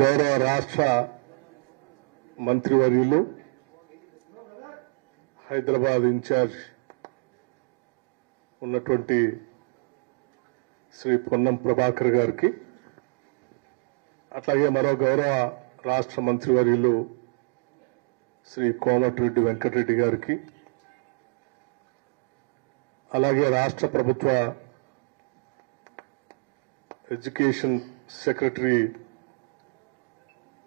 గౌరవ రాష్ట్ర మంత్రివర్యులు హైదరాబాద్ ఇన్ఛార్జ్ ఉన్నటువంటి శ్రీ పొన్నం ప్రభాకర్ గారికి, అట్లాగే మరో గౌరవ రాష్ట్ర మంత్రివర్యులు శ్రీ కోమటిరెడ్డి వెంకటరెడ్డి గారికి, అలాగే రాష్ట్ర ప్రభుత్వ ఎడ్యుకేషన్ సెక్రటరీ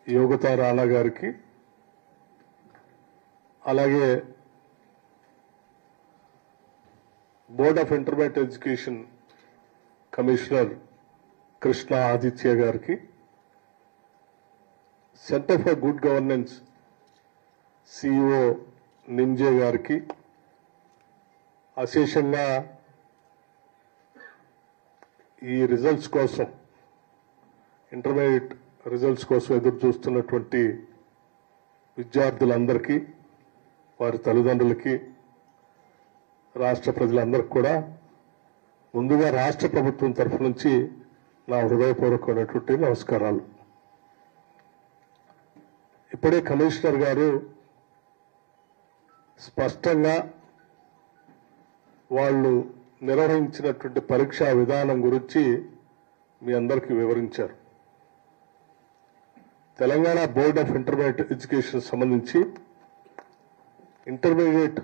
యోగతా రాణా గారికి, అలాగే board of intermediate education commissioner Krishna Aditya గారికి, centre for good governance CEO నింజే గారికి, అశేషంగా ఈ రిజల్ట్స్ కోసం ఇంటర్మీడియట్ రిజల్ట్స్ కోసం ఎదురు చూస్తున్నటువంటి విద్యార్థులందరికీ, వారి తల్లిదండ్రులకి, రాష్ట్ర ప్రజలందరికీ కూడా ముందుగా రాష్ట్ర ప్రభుత్వం తరఫు నుంచి నా హృదయపూర్వకమైనటువంటి నమస్కారాలు. ఇప్పుడే కమిషనర్ గారు స్పష్టంగా వాళ్ళు నిర్వహించినటువంటి పరీక్షా విధానం గురించి మీ అందరికీ వివరించారు. Telangana board of intermediate education సంబంధించి intermediate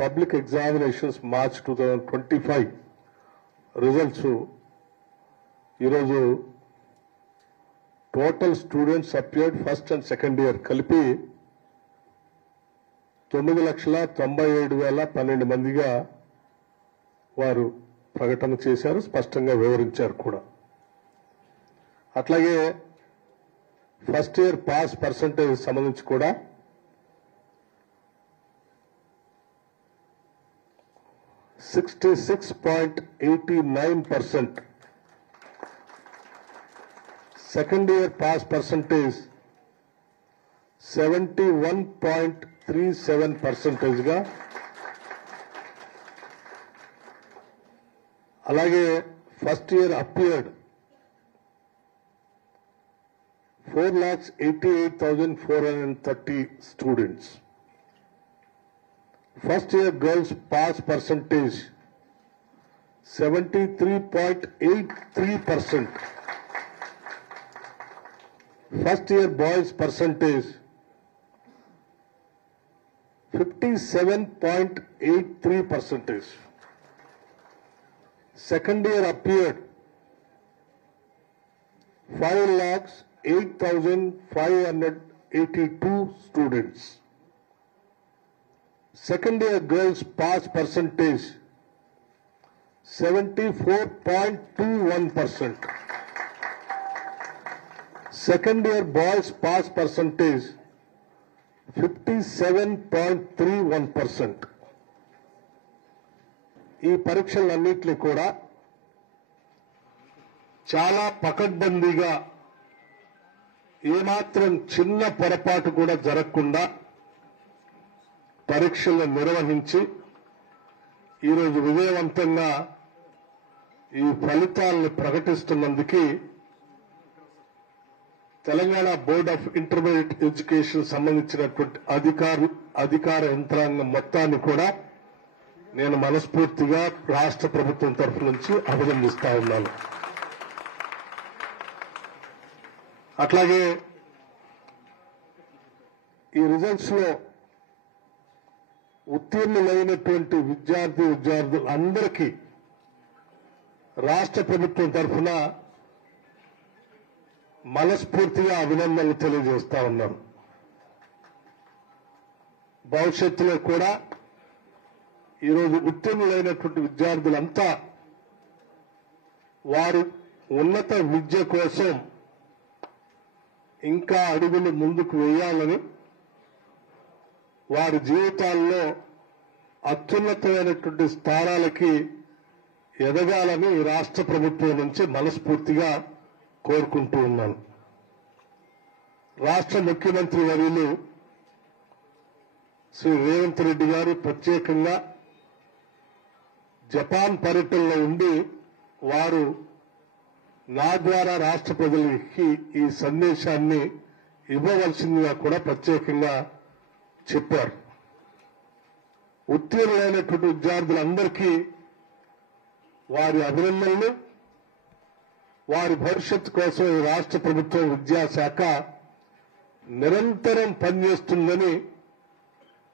public examinations March 2025 results ఈరోజు total students appeared first and second year కలిపి 9,97,12 మందిగా వారు ప్రకటన చేశారు, స్పష్టంగా వివరించారు కూడా. అట్లాగే ఫస్ట్ ఇయర్ పాస్ పర్సంటేజ్ సంబంధించి కూడా 66.89%, సెకండ్ ఇయర్ పాస్ పర్సంటేజ్ 71.37% గా, అలాగే first year appeared 4,88,430 students. First year girls pass percentage 73.83%. First year boys percentage 57.83%. Second year appeared 5,08,582 students. Second year girls pass percentage 74.21%. Second year boys pass percentage 57.31%. ఈ పరీక్షలన్నింటినీ కూడా చాలా పకడ్బందీగా, ఏమాత్రం చిన్న పొరపాటు కూడా జరగకుండా పరీక్షలను నిర్వహించి ఈరోజు విజయవంతంగా ఈ ఫలితాలను ప్రకటిస్తున్నందుకు Telangana board of intermediate education సంబంధించినటువంటి అధికార యంత్రాంగం మొత్తాన్ని కూడా నేను మనస్ఫూర్తిగా రాష్ట్ర ప్రభుత్వం తరఫు నుంచి అభినందిస్తా ఉన్నాను. అట్లాగే ఈ రిజల్ట్స్ లో ఉత్తీర్ణులైనటువంటి విద్యార్థులందరికీ రాష్ట్ర ప్రభుత్వం తరఫున మనస్ఫూర్తిగా అభినందనలు తెలియజేస్తా ఉన్నాను. భవిష్యత్తులో కూడా ఈరోజు ఉత్తీర్ణులైనటువంటి విద్యార్థులంతా వారు ఉన్నత విద్య కోసం ఇంకా అడుగులు ముందుకు వేయాలని, వారి జీవితాల్లో అత్యున్నతమైనటువంటి స్థానాలకి ఎదగాలని రాష్ట్ర ప్రభుత్వం నుంచి మనస్ఫూర్తిగా కోరుకుంటూ ఉన్నాను. రాష్ట్ర ముఖ్యమంత్రి వర్యులు శ్రీ రేవంత్ రెడ్డి గారు ప్రత్యేకంగా జపాన్ పర్యటనలో ఉండి వారు నా ద్వారా రాష్ట్ర ప్రజలకి ఈ సందేశాన్ని ఇవ్వవలసిందిగా కూడా ప్రత్యేకంగా చెప్పారు. ఉత్తీర్ణులైనటువంటి విద్యార్థులందరికీ వారి అభినందనలు. వారి భవిష్యత్తు కోసం ఈ రాష్ట్ర ప్రభుత్వం విద్యాశాఖ నిరంతరం పనిచేస్తుందని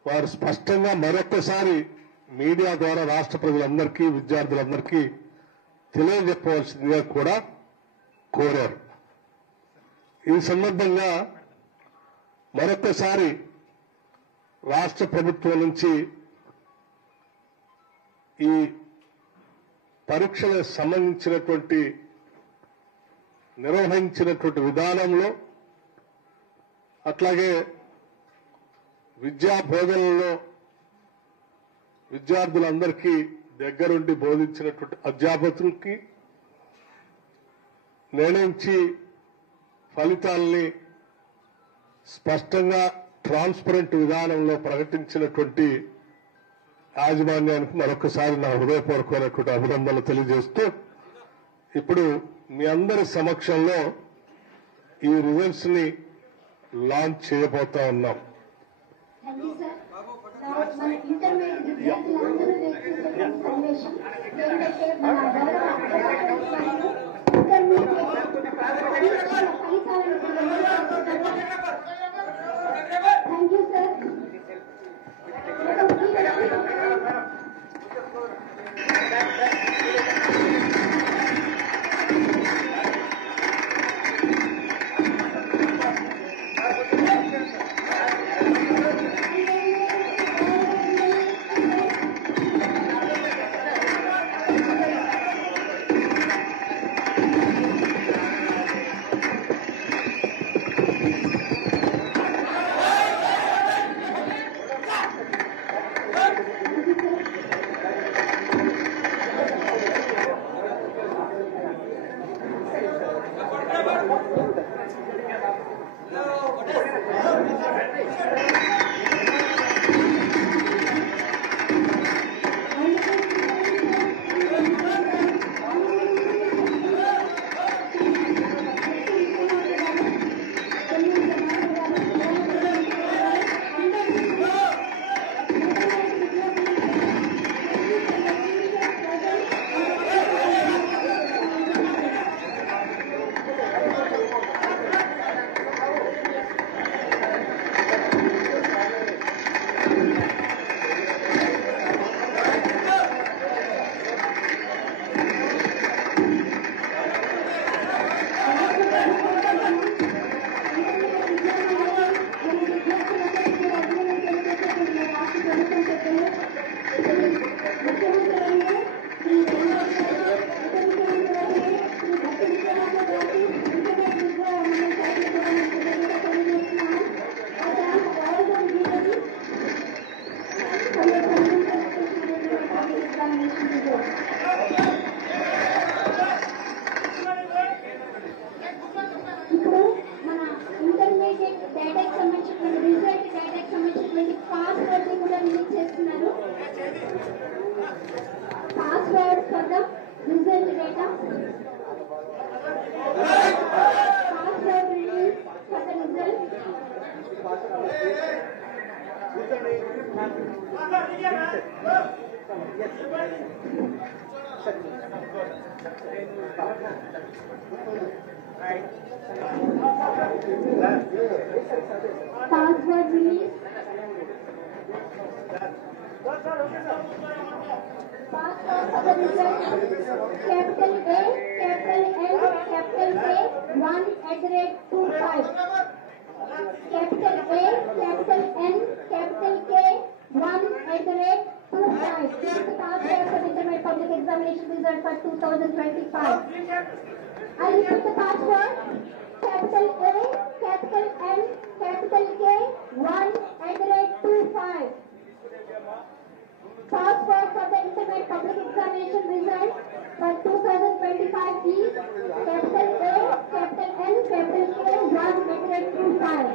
వారు స్పష్టంగా మరొకసారి మీడియా ద్వారా రాష్ట్ర ప్రజలందరికీ విద్యార్థులందరికీ తెలియజెప్పవలసిందిగా కూడా కోరారు. ఈ సందర్భంగా మరొకసారి రాష్ట్ర ప్రభుత్వం నుంచి ఈ పరీక్షలకు సంబంధించినటువంటి నిర్వహించినటువంటి విధానంలో అట్లాగే విద్యా బోధనలో విద్యార్థులందరికీ దగ్గరుండి బోధించినటువంటి అధ్యాపకులకి నిర్ణయించి ఫలితాలని స్పష్టంగా ట్రాన్స్పరెంట్ విధానంలో ప్రకటించినటువంటి యాజమాన్యానికి మరొకసారి నా హృదయపూర్వకమైనటువంటి అభినందనలు తెలియజేస్తూ ఇప్పుడు మీ అందరి సమక్షంలో ఈ రిజల్ట్స్ ని లాంచ్ చేయబోతా ఉన్నాం. Password release. Password for the result. Capital A, capital L, capital K, 1@25. Capital A, capital N, capital K, 1@25. This is the password for the intermediate public examination result for 2025. I repeat the password. Capital A, capital N, capital K, 1@25. Password for the intermediate public examination result for 2025 is capital A, capital N, capital K, 1@25.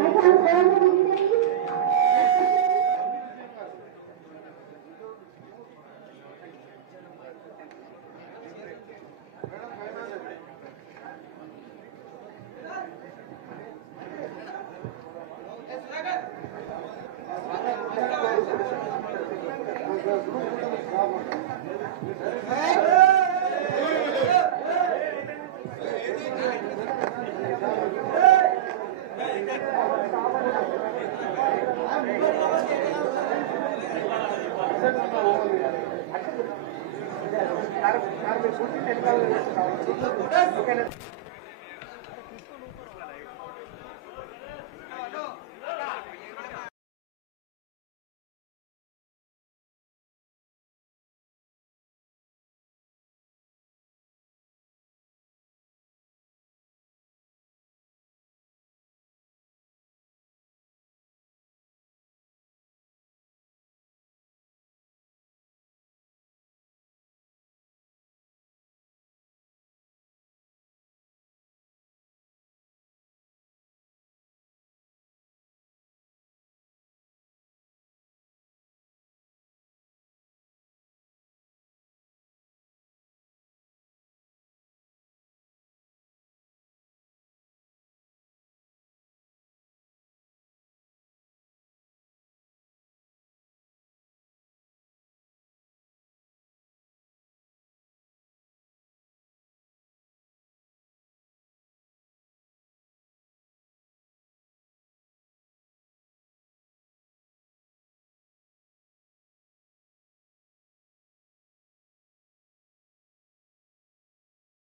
I thank all the dignitaries. Cara,